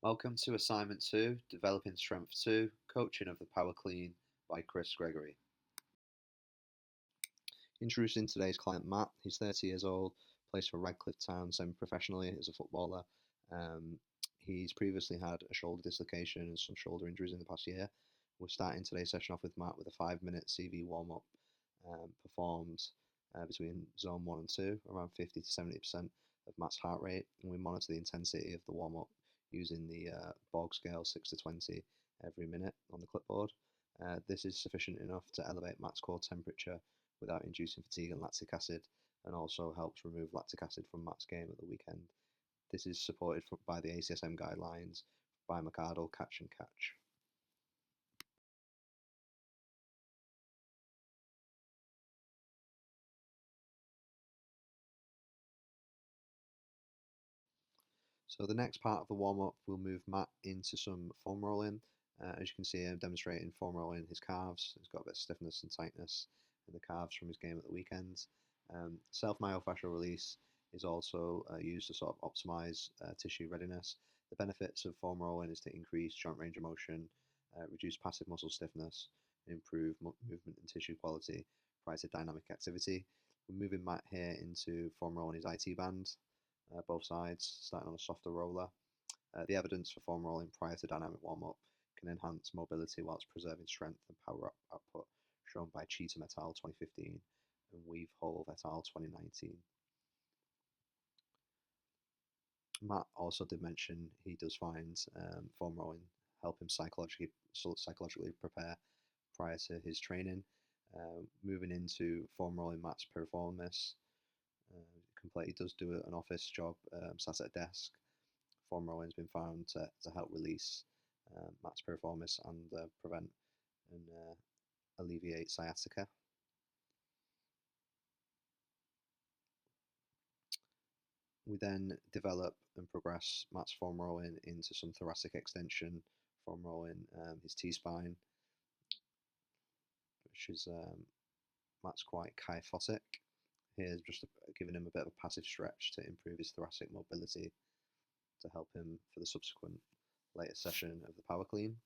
Welcome to Assignment 2, Developing Strength 2, Coaching of the Power Clean by Chris Gregory. Introducing today's client Matt. He's 30 years old, plays for Radcliffe Town semi-professionally as a footballer. He's previously had a shoulder dislocation and some shoulder injuries in the past year. We're starting today's session off with Matt with a 5-minute CV warm-up performed between zone 1 and 2, around 50 to 70% of Matt's heart rate, and we monitor the intensity of the warm-up using the Borg scale 6 to 20 every minute on the clipboard. This is sufficient enough to elevate Matt's core temperature without inducing fatigue and lactic acid, and also helps remove lactic acid from Matt's game at the weekend. This is supported by the ACSM guidelines by McArdle catch and catch. So the next part of the warm-up, we'll move Matt into some foam rolling. As you can see, I'm demonstrating foam rolling his calves. He's got a bit of stiffness and tightness in the calves from his game at the weekend. Self-myofascial release is also used to sort of optimize tissue readiness. The benefits of foam rolling is to increase joint range of motion, reduce passive muscle stiffness, and improve movement and tissue quality prior to dynamic activity. We're moving Matt here into foam rolling his IT band, both sides, starting on a softer roller. The evidence for foam rolling prior to dynamic warm-up can enhance mobility whilst preserving strength and power output, shown by Cheatham et al. 2015 and Weave-Hove et al. 2019. Matt also did mention he does find foam rolling help him psychologically prepare prior to his training. Moving into foam rolling Matt's performance, he does do an office job, sat at a desk. Foam rolling has been found to help release Matt's piriformis and prevent and alleviate sciatica. We then develop and progress Matt's foam rolling into some thoracic extension, foam rolling his T-spine, which is Matt's quite kyphotic. Here's just giving him a bit of a passive stretch to improve his thoracic mobility to help him for the subsequent later session of the power clean.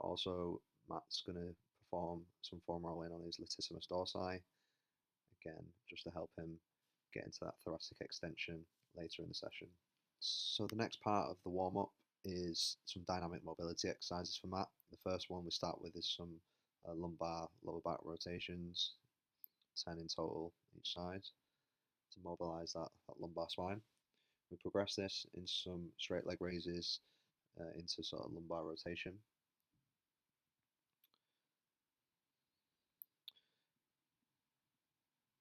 Also, Matt's going to perform some foam rolling on his latissimus dorsi, again, just to help him get into that thoracic extension later in the session. So the next part of the warm-up is some dynamic mobility exercises for Matt. The first one we start with is some lumbar lower back rotations, 10 in total each side, to mobilize that lumbar spine. We progress this into some straight leg raises into sort of lumbar rotation.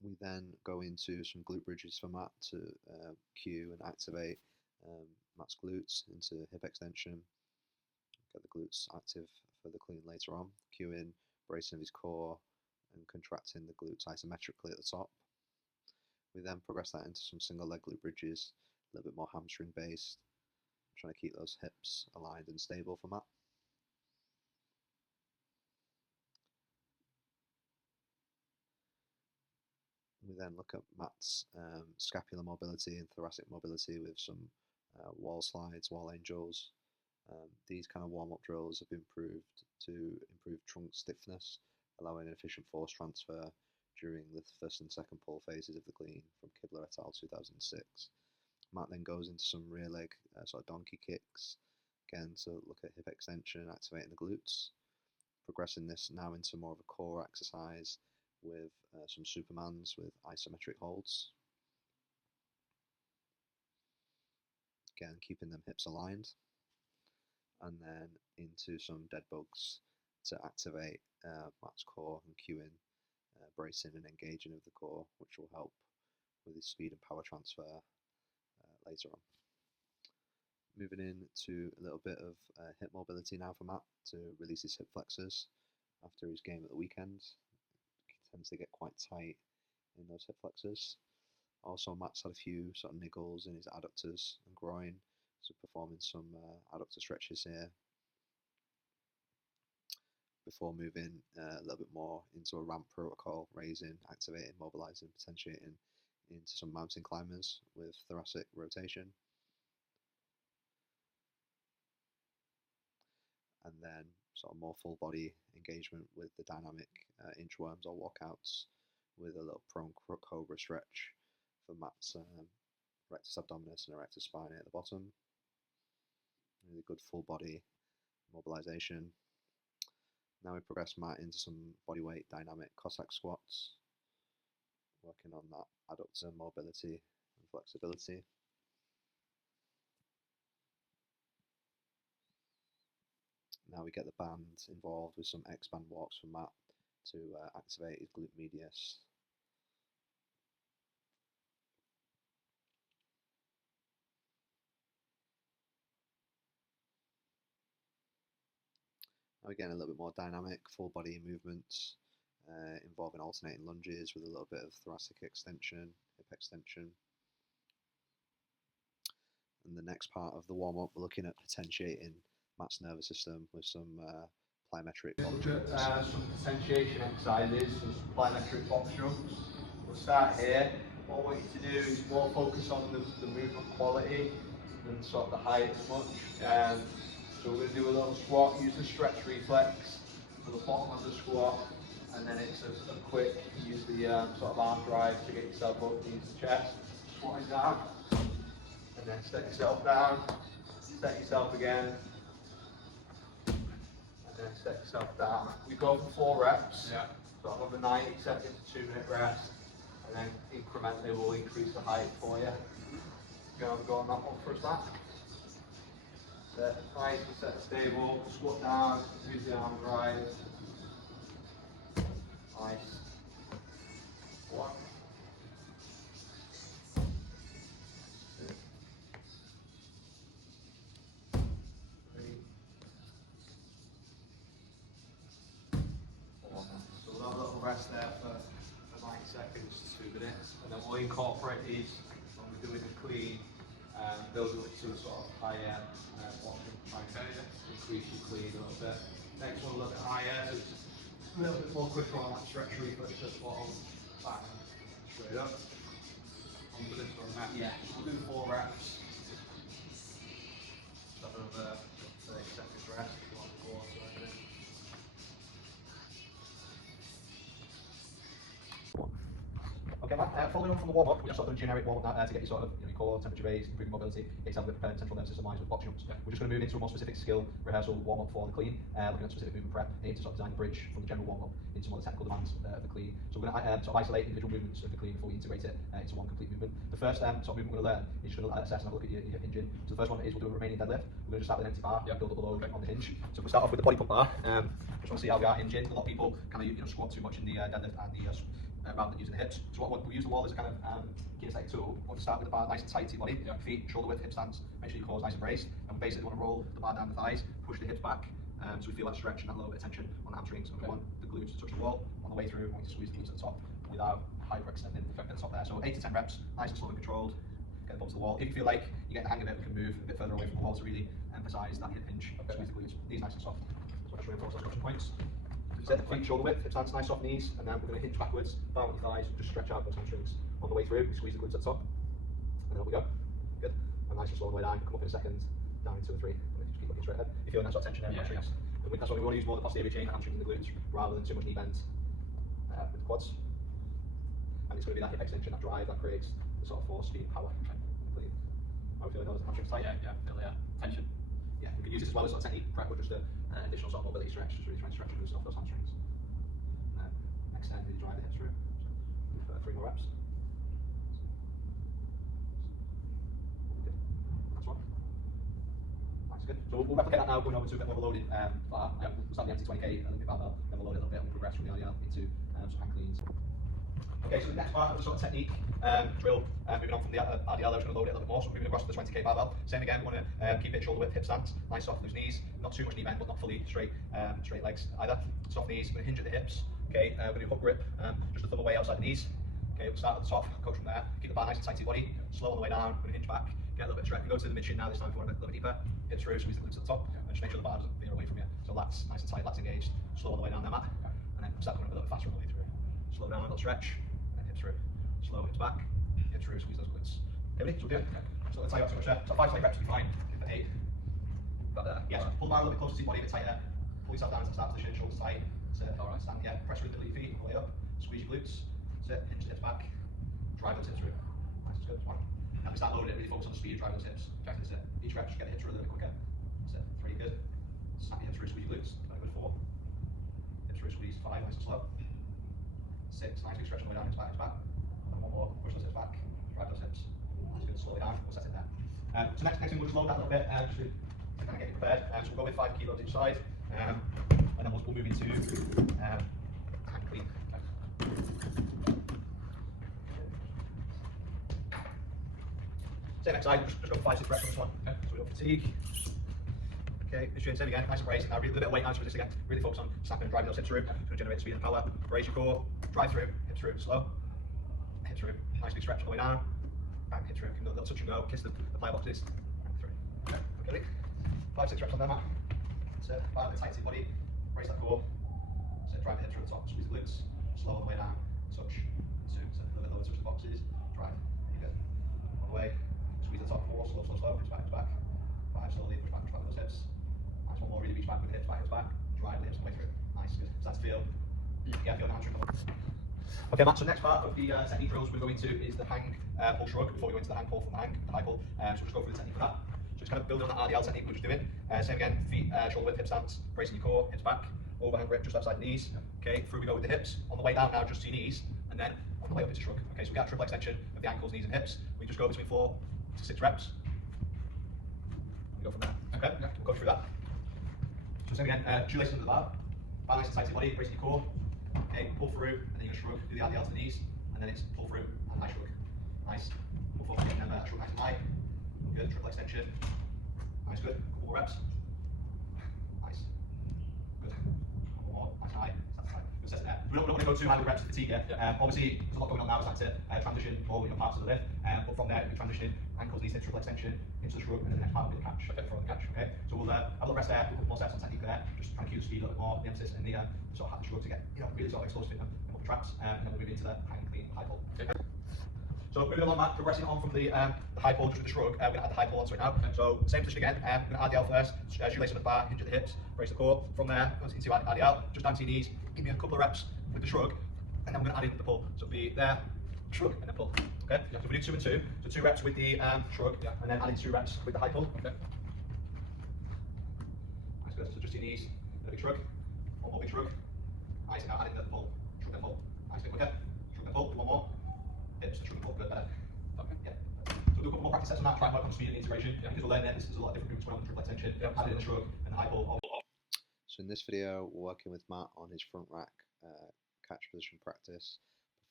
We then go into some glute bridges for Matt to cue and activate Matt's glutes into hip extension. Get the glutes active for the clean later on, cueing, bracing of his core and contracting the glutes isometrically at the top. We then progress that into some single leg glute bridges, a little bit more hamstring based, trying to keep those hips aligned and stable for Matt. We then look at Matt's scapular mobility and thoracic mobility with some wall slides, wall angels. These kind of warm-up drills have been proved to improve trunk stiffness, allowing an efficient force transfer during the first and second pull phases of the clean from Kibler et al. 2006. Matt then goes into some rear leg sort of donkey kicks, again to look at hip extension, activating the glutes. Progressing this now into more of a core exercise with some Supermans with isometric holds. Again, keeping them hips aligned. And then into some dead bugs to activate Matt's core and cueing, bracing and engaging of the core, which will help with his speed and power transfer later on. Moving into a little bit of hip mobility now for Matt to release his hip flexors after his game at the weekend. He tends to get quite tight in those hip flexors. Also, Matt's had a few sort of niggles in his adductors and groin, so performing some adductor stretches here before moving a little bit more into a ramp protocol, raising, activating, mobilizing, potentiating into some mountain climbers with thoracic rotation. and then sort of more full body engagement with the dynamic inchworms or walkouts with a little prone cobra stretch for Matt's rectus abdominis and erectus spinae at the bottom. Really good full body mobilization. Now we progress Matt into some bodyweight dynamic Cossack squats, working on that adductor mobility and flexibility. Now we get the band involved with some X-band walks from Matt to activate his glute medius. Now again, a little bit more dynamic, full body movements involving alternating lunges with a little bit of thoracic extension, hip extension. And the next part of the warm-up, we're looking at potentiating Matt's nervous system with some plyometric box jumps. Some potentiation exercises, some plyometric box jumps. We'll start here. What I want you to do is more focus on the movement quality than sort of the height as much. So we're going to do a little squat, use the stretch reflex for the bottom of the squat, and then it's a quick, use the sort of arm drive to get yourself up, knees to chest, squatting down, and then set yourself down, set yourself again, and then set yourself down. We go for 4 reps, sort of a 90 second to 2-minute rest, and then incrementally we'll increase the height for you. Go on that one for a sec. Set nice and set stable, squat down, use the arm drive. Nice. 1. 2. 3. 4. So we'll have a little rest there for 90 seconds to 2 minutes, and then we'll incorporate these when we're doing a clean. They'll do it to a sort of higher option, try and increase your clean a little bit. Next one, a little bit higher, so it's a little bit more quicker on that stretch reflex, just bottom, back, straight up. Onto this one, Matt. Yeah, we'll do 4 reps. Just have another 30 seconds rest if you want to go on to anything. Okay, Matt, following on from the warm-up, we're just sort of a generic warm-up to get you sort of your core, temperature raised, improving mobility, get yourself a bit prepared, central nervous system wise with box jumps. We're just going to move into a more specific skill rehearsal warm-up for the clean, looking at specific movement prep, aim to sort of design the bridge from the general warm-up into more of the technical demands of the clean. So we're going to sort of isolate individual movements of the clean before we integrate it into one complete movement. The first sort of movement we're going to learn is just going to assess and have a look at your hip hinging. So the first one is we'll do a remaining deadlift. We're going to just start with an empty bar and build up the load on the hinge. So if we start off with the body pump bar, just want to see how we are hinging. A lot of people kind of squat too much in the deadlift and the rather than using the hips. So what we use the wall as a kind of kinesthetic tool. We want to start with the bar nice and tight to your body, feet shoulder width, hip stance, make sure your core's nice and braced, and we basically want to roll the bar down the thighs, push the hips back, so we feel that stretch and that little bit of tension on the hamstrings. We want the glutes to touch the wall. On the way through, we want to squeeze the glutes at the top without hyperextending at the top there. So 8 to 10 reps, nice and slow and controlled, get the bump to the wall. If you feel like you get the hang of it, we can move a bit further away from the wall to really emphasise that hip hinge, squeeze the glutes, knees nice and soft. So I'll just reinforce those touching points. Set the feet shoulder width, hip stance, nice soft knees, and then we're going to hinge backwards, down on your thighs, just stretch out those hamstrings. On the way through, we squeeze the glutes at the top, and then we go. Good. And nice and slow on the way down, come up in a second, down in 2 or 3, and just keep looking straight ahead. You feel that sort of tension there in the hamstrings. And that's why we want to use more of the posterior chain and hamstrings in the glutes, rather than too much knee bend with the quads. And it's going to be that hip extension, that drive, that creates the sort of force, speed, and power. How are we feeling those hamstrings tight? Yeah, feel tension. Yeah, we can use this as well as a technique prep, or just an additional sort of mobility stretch, just really try and stretch and loosen off those hamstrings. Extend and drive the hips through. So 3 more reps. Good. That's one. Nice, good. So we'll replicate that now, going over to a bit more of a loaded bar. We'll start the empty 20k, a little bit barbell, then we'll load it a little bit and we'll progress from the RDL into some hand cleans. Okay, so the next part of the sort of technique drill, moving on from the RDL, I was going to load it a little bit more, so moving across to the 20k barbell. Same again, we want to keep it shoulder width, hip stance, nice soft loose knees, not too much knee bend, but not fully straight legs either. Soft knees, we're going to hinge at the hips. Okay, we're going to do hook grip, just a thumb away outside the knees. Okay, we'll start at the top, coach from there, keep the bar nice and tight to your body, slow on the way down, we're going to hinge back, get a little bit of stretch. We go to the mid shin now, this time if you want a little bit deeper, hips through, squeeze the glutes at the top, and just make sure the bar doesn't veer away from you. So lats nice and tight, lats engaged, slow on the way down there, Matt, and then start going a little bit faster on the way through. Slow down, a little stretch, and hips through. Slow, hips back, hips through, squeeze those glutes. Okay, ready? So we'll do it. So let's tie up so much there. So 5 to 8 reps will be fine. Give it 8. About there. Yeah, so pull the bar a little bit closer to your body, a bit tighter. Pull yourself down into the start position, shoulders tight. Alright. Stand, yeah, press with your feet all the way up. Squeeze your glutes. Sit, hinge the hips back. Drive those hips through. Nice, that's good. One. Now we start loading it, really focus on the speed, drive those hips. That's it. Each rep, just get the hips through a little bit quicker. That's it. 3, good. Snap your hips through, squeeze your glutes. Very good. 4. Hips through, squeeze. 5, nice and slow. 6, nice big stretch all the way down, hips back, hips back. And one more, push those hips back, drive those hips. That's good, slow it down, we'll set it there. So next thing we'll just load that a little bit, just to kind of get you prepared. So we'll go with 5 kilos each side, and then we'll move into hand clean. Same exercise, just go 5, 6 reps on this one. Okay. So we go fatigue. Okay, same again, nice and brace. Now, really, a little bit of weight now to resist again. Really focus on snapping and driving those hips through. It's going to generate speed and power. Brace your core, drive through, hips through, slow. Hips through, nice big stretch all the way down. Bang, hips through, little touch and go, kiss the plyo boxes. Bang through. Okay, 5, 6 reps on there, Matt. So, find the tight to your body, brace that core. So, drive the hips through the top, squeeze the glutes, slow all the way down, touch, 2, so a little bit lower, touch the boxes, drive, you good. All the way, squeeze the top, 4, slow, slow, slow, hips back, 5, slowly, push back with those hips. Nice, one more, really reach back with the hips back, drive the hips all the way through. Nice, good. Does that feel? Yeah, feel the hamstring. Okay, Matt, so next part of the technique drills we're going to is the hang pull shrug before we go into the hang pull from the high pull. So we'll just go through the technique for that. So it's kind of building on that RDL technique we were just doing. Same again, feet shoulder width, hip stance, bracing your core, hips back, overhand grip just outside the knees. Okay, through we go with the hips. On the way down now, just to your knees, and then on the way up into shrug. Okay, so we got a triple extension of the ankles, knees, and hips. We just go between 4 to 6 reps. We go from there. Okay, we'll go through that. So same again, shoelaces under the bar nice and tight to your body, bracing your core. Okay, pull through, and then you're going to shrug, do the RDL to the knees, and then it's pull through and high shrug. Nice. Pull forward, getting that shrug nice and high. Good, triple extension. Nice, good. Couple more reps. Nice. Good. Couple more, nice and high. That's high. Good, set it there. We're not going to go too high with reps of fatigue here. Obviously, there's a lot going on now, it's like to transition all parts of the lift, but from there, we're transitioning ankles, knees, hips, triple extension, into the shrug, and then the next part will be the catch. Okay, for the catch. Okay, so we'll have a little rest there, a couple more sets on technique there, just trying to keep the speed a little bit more, the emphasis in the sort of shrug to get really sort of explosive and up the traps, and then we'll move into the hang clean high pull. Okay. So moving along, Matt, progressing on from the high pull to the shrug, we're going to add the high pull onto it now. So same position again, we're going to RDL first, shoelace under the bar, hinge at the hips, brace the core. From there, once into RDL, just down to your knees, give me a couple of reps with the shrug, and then we're going to add in the pull. So it'll be there, shrug, and then pull. Okay, so we do 2 and 2, so 2 reps with the shrug, and then adding 2 reps with the high pull. Okay. Nice, good. So just your knees, a big shrug, one more big shrug. Nice, and now adding the pull, shrug and pull. Nice, bit quicker, shrug and pull, one more. Hips, shrug and pull, good, better. Okay. Yeah. So we'll do a couple more practice sets on that, try and work on speed and integration, because we'll learn that there's a lot of different groups going on with triple extension, adding the shrug and the high pull. So in this video, we're working with Matt on his front rack catch position practice,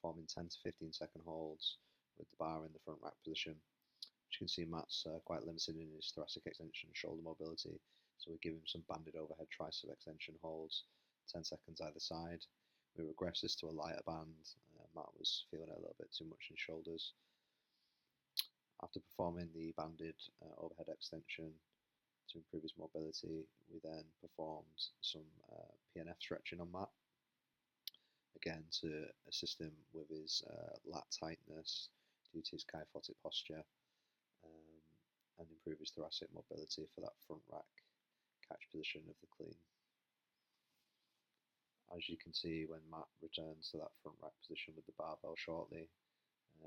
performing 10 to 15 second holds with the bar in the front rack position. As you can see, Matt's quite limited in his thoracic extension and shoulder mobility, so we give him some banded overhead tricep extension holds, 10 seconds either side. We regress this to a lighter band. Matt was feeling it a little bit too much in shoulders. After performing the banded overhead extension to improve his mobility, we then performed some PNF stretching on Matt, again to assist him with his lat tightness due to his kyphotic posture, and improve his thoracic mobility for that front rack catch position of the clean. As you can see, when Matt returns to that front rack position with the barbell shortly,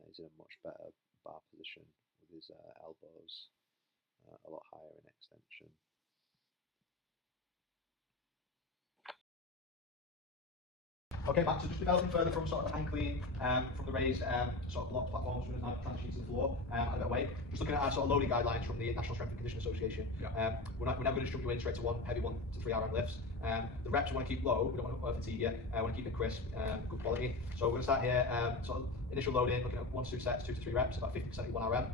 he's in a much better bar position with his elbows a lot higher in extension. Okay, Matt, so just developing further from sort of the hang clean, from the raised sort of block platforms, we're now transitioning to the floor, add a bit of weight. Just looking at our sort of loading guidelines from the National Strength and Conditioning Association. We're never going to instruct you in straight to one heavy 1 to 3 RM lifts. The reps we want to keep low, we don't want to fatigue you, we want to keep it crisp, good quality. So we're going to start here, sort of initial loading, looking at 1 to 2 sets, 2 to 3 reps, about 50% of 1 RM.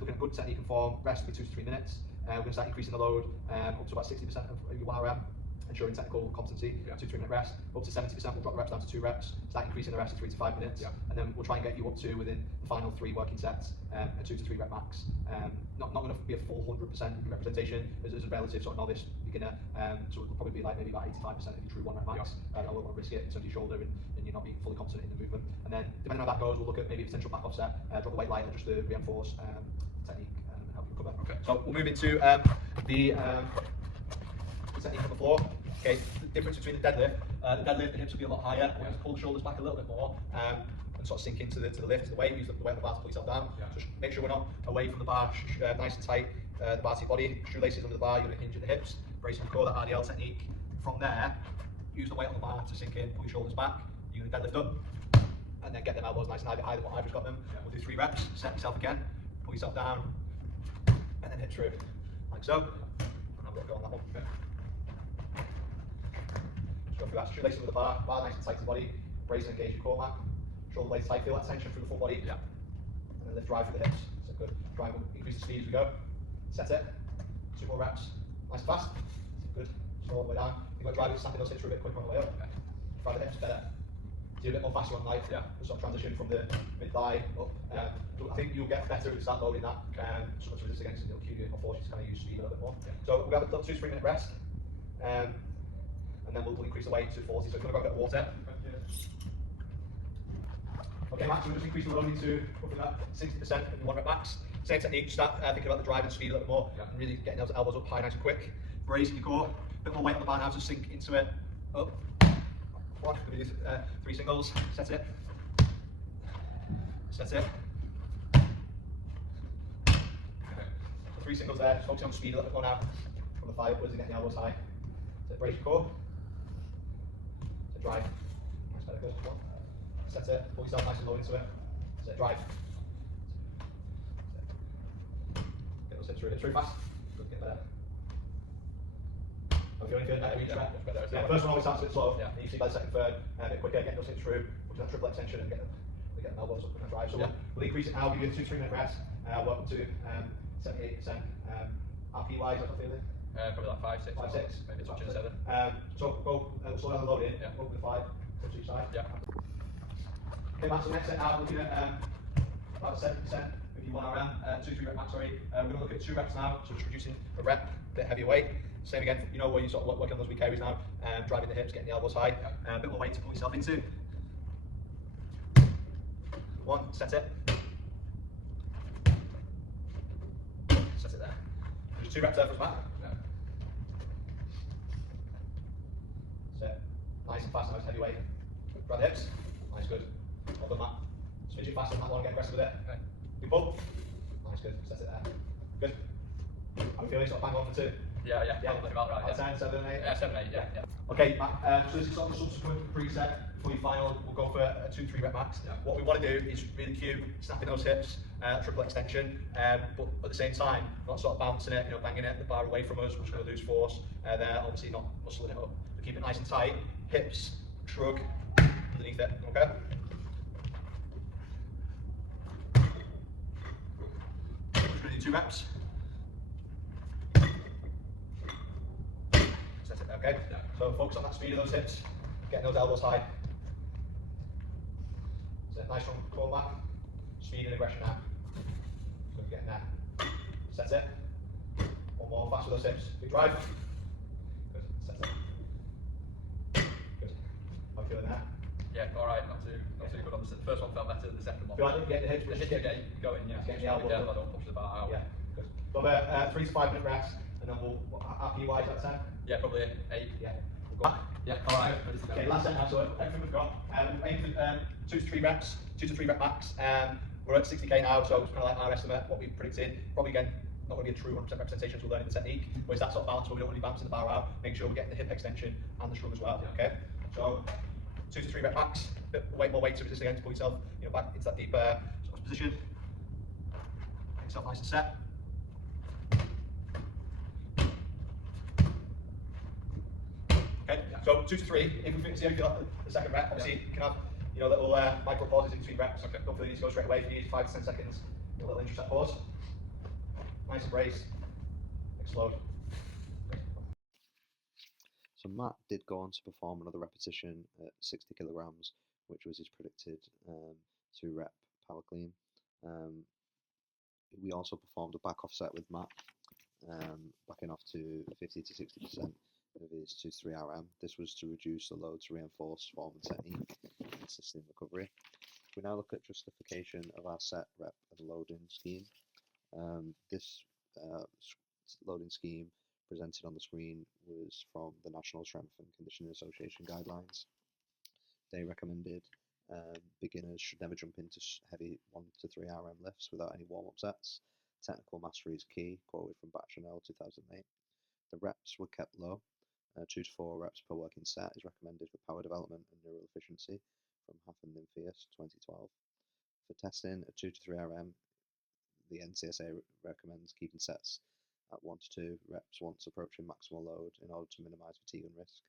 Looking at good technique and form, rest will be 2 to 3 minutes. We're going to start increasing the load up to about 60% of your 1 RM. Ensuring technical competency, 2 to 3 minute rest. Up to 70%, we'll drop the reps down to 2 reps. Start increasing the rest to 3 to 5 minutes. And then we'll try and get you up to within the final 3 working sets, a 2 to 3 rep max. Not going to be a full 100% representation as a relative sort of novice beginner. So it'll probably be like maybe about 85% of your true 1 rep max. I don't want to risk it in terms of your shoulder and you're not being fully competent in the movement. And then depending on how that goes, we'll look at maybe a potential back offset, drop the weight lighter just to reinforce technique and help you recover. Okay. So we'll move into the technique on the floor. Okay, the difference between the deadlift, the hips will be a lot higher. I want you to pull the shoulders back a little bit more and sort of sink into the lift, the weight, use the weight on the bar to pull yourself down. Just make sure we're not away from the bar, nice and tight, the bar to your body, shoelaces under the bar, you're going to hinge at the hips, brace and core, that RDL technique. From there, use the weight on the bar to sink in, pull your shoulders back, you're going to deadlift up, and then get them elbows nice and high, a bit higher than what I've just got them. We'll do 3 reps, set yourself again, pull yourself down, and then hit through, like so. And I've got to go on that one. Just go through that, shoelaces with the bar nice and tight to the body, brace and engage your core back, shoulder blades tight, feel that tension through the full body, and then lift drive through the hips. So good. Try and increase the speed as we go. Set it. 2 more reps. Nice and fast. Good. Slow all the way down. You've got to drive it, snapping those hips through a bit quicker on the way up. Drive the hips better. Do a bit more faster on the night. The sort of transition from the mid thigh up. I think you'll get better if you start loading that. So much resist against it, it'll cue you or force you to kind of use speed a little bit more. So we'll have a 2 to 3 minute rest. And then we'll increase the weight to 40. So if you want to grab a bit of water. Okay, max, we'll just increase the loading to roughly about 60% in 1 rep max. Same technique, start thinking about the drive and speed a little bit more, and really getting those elbows up high, nice and quick. Bracing your core, a bit more weight on the bar now to sink into it. Up. 1, 3 singles, set it. Set it. 3 singles there, just focusing on speed a little bit more now. From the thigh upwards and getting the elbows high. So brace your core. So drive. Nice, better, good. 1. Set it, pull yourself nice and low into it. Set drive. Get those hips through fast. Good, get better. I'm feeling good, better each rep. Yeah, the first one always starts a bit slow. You see by the second, third, a bit quicker, get those hips through, put that triple extension and get them elbows up and drive. So we'll increase it now, give you a 2 to 3 minute rest. Welcome to 78%. RP wise, I'm feeling. Probably like 5, 6. 5, 6. Maybe touching 7. So we'll slow down the load in, go with the 5, touch each side. Okay, back to the next set now, looking at about 70%, maybe 1 RM, 2 to 3 rep max, sorry. We're going to look at 2 reps now, so just reducing a rep, a bit heavier weight. Same again, you know, where you sort of work on those weak areas now, driving the hips, getting the elbows high, a bit more weight to pull yourself into. 1, set it. Set it there. Just 2 reps there for us back. Set. Nice and fast, nice heavy weight. Grab the hips. Nice, good. Well done, Matt. Switch it fast on that one, get aggressive with it. Big pull. Nice, good. Set it there. Good. I'm feeling sort of bang on for 2. Yeah. About right. 10, 7, 8. Yeah, 7, 8. Yeah. Okay, Matt. So this is sort of a subsequent preset before your final. We'll go for a 2 to 3 rep max. What we want to do is really cue snapping those hips, triple extension, but at the same time, not sort of bouncing it, banging it the bar away from us. We're just going to lose force there. Obviously, not muscling it up. But keep it nice and tight. Hips, shrug underneath it. Okay. Just going to do 2 reps. Set it there, okay? So focus on that speed of those hips, getting those elbows high. Set nice strong core back, speed and aggression now. Good, getting there. Set it. 1 more, fast with those hips. Big drive. Good, set it. Good. How are you feeling there? Yeah, alright, not too good on the first one, felt better than the second one. Feel like you get the hips, The hips are getting going, yeah. Getting the elbows I up. don't push the bar out. Yeah, good. So about 3 to 5 minute rest, and then we'll, RP wise, that's 10? Yeah, probably 8. Yeah. We'll go back. Yeah, alright. Okay, last set now, so everything we've got. Aim for 2 to 3 reps, 2 to 3 rep max. We're at 60k now, so it's kind of like our estimate, what we predicted. Probably again, not going to be a true 100% representation, so we're learning the technique. But it's that sort of balance where we don't want to be bouncing the bar out. Make sure we're getting the hip extension and the shrug as well. Okay, so 2 to 3 rep max. Bit more weight to resist again to pull yourself, back into that deep sort of position. Get yourself nice and set. Okay, so 2 to 3. If we see how you feel after the second rep, obviously you can have little micro pauses in between reps. Okay. Don't feel you need to go straight away. If you need 5 to 10 seconds, a little intraset pause. Nice and brace. Explode. So Matt did go on to perform another repetition at 60 kilograms, which was his predicted 2 rep power clean. We also performed a back offset with Matt, backing off to 50 to 60% of his 2 to 3 RM. This was to reduce the load to reinforce form and technique and sustain recovery. We now look at justification of our set, rep, and loading scheme. This loading scheme presented on the screen was from the National Strength and Conditioning Association guidelines. They recommended beginners should never jump into heavy 1 to 3 RM lifts without any warm-up sets. Technical mastery is key, quoted from Batchanel 2008. The reps were kept low. 2 to 4 reps per working set is recommended for power development and neural efficiency, from Haff and Nymphius 2012. For testing at 2 to 3 RM, the NCSA recommends keeping sets at 1 to 2 reps once approaching maximal load in order to minimize fatigue and risk.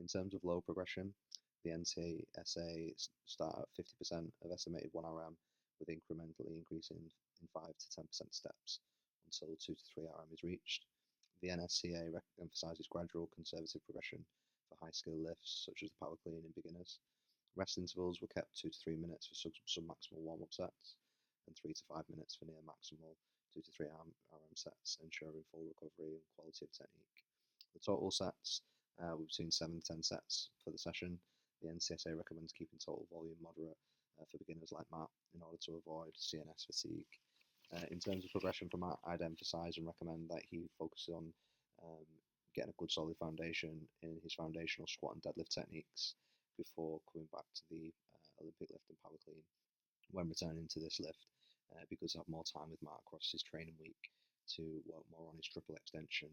In terms of load progression, the NCSA start at 50% of estimated 1 RM, with incrementally increasing in 5 to 10% steps until 2 to 3 RM is reached. The NSCA emphasises gradual conservative progression for high skill lifts such as the power clean in beginners. Rest intervals were kept 2 to 3 minutes for sub-maximal warm-up sets and 3 to 5 minutes for near maximal 2 to 3 RM sets, ensuring full recovery and quality of technique. The total sets were between 7 to 10 sets for the session. The NCSA recommends keeping total volume moderate for beginners like Matt in order to avoid CNS fatigue. In terms of progression for Matt, I'd emphasise and recommend that he focuses on getting a good solid foundation in his foundational squat and deadlift techniques before coming back to the Olympic lift and power clean. When returning to this lift, because I have more time with Matt across his training week to work more on his triple extension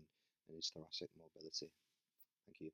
and his thoracic mobility. Thank you.